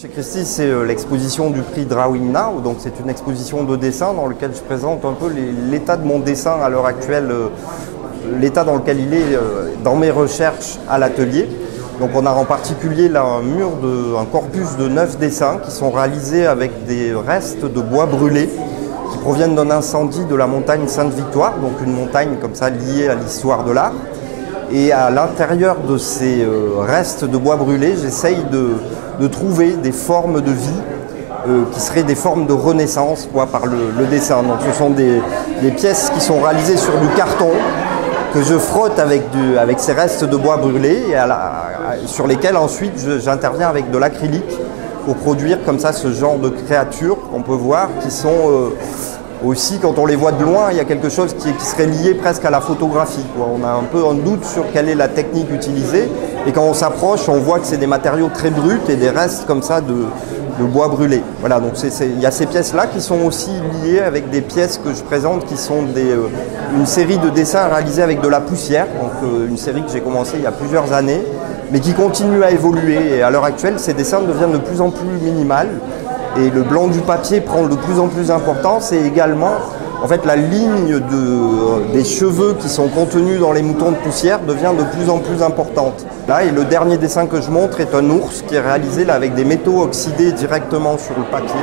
Chez Christie, c'est l'exposition du prix Drawing Now, donc c'est une exposition de dessin dans laquelle je présente un peu l'état de mon dessin à l'heure actuelle, l'état dans lequel il est dans mes recherches à l'atelier. Donc on a en particulier là un corpus de 9 dessins qui sont réalisés avec des restes de bois brûlés qui proviennent d'un incendie de la montagne Sainte-Victoire, donc une montagne comme ça liée à l'histoire de l'art. Et à l'intérieur de ces restes de bois brûlés, j'essaye de trouver des formes de vie qui seraient des formes de renaissance par le dessin. Donc ce sont des pièces qui sont réalisées sur du carton que je frotte avec ces restes de bois brûlés et sur lesquels ensuite j'interviens avec de l'acrylique pour produire comme ça ce genre de créatures qu'on peut voir qui sont aussi, quand on les voit de loin, il y a quelque chose qui serait lié presque à la photographie, quoi. On a un peu un doute sur quelle est la technique utilisée et quand on s'approche, on voit que c'est des matériaux très bruts et des restes comme ça de bois brûlé. Voilà, donc il y a ces pièces-là qui sont aussi liées avec des pièces que je présente qui sont une série de dessins réalisés avec de la poussière, donc une série que j'ai commencé il y a plusieurs années, mais qui continue à évoluer. Et à l'heure actuelle, ces dessins deviennent de plus en plus minimales. Et le blanc du papier prend de plus en plus d'importance et également, en fait, la ligne des cheveux qui sont contenus dans les moutons de poussière devient de plus en plus importante. Là, et le dernier dessin que je montre est un ours qui est réalisé là, avec des métaux oxydés directement sur le papier.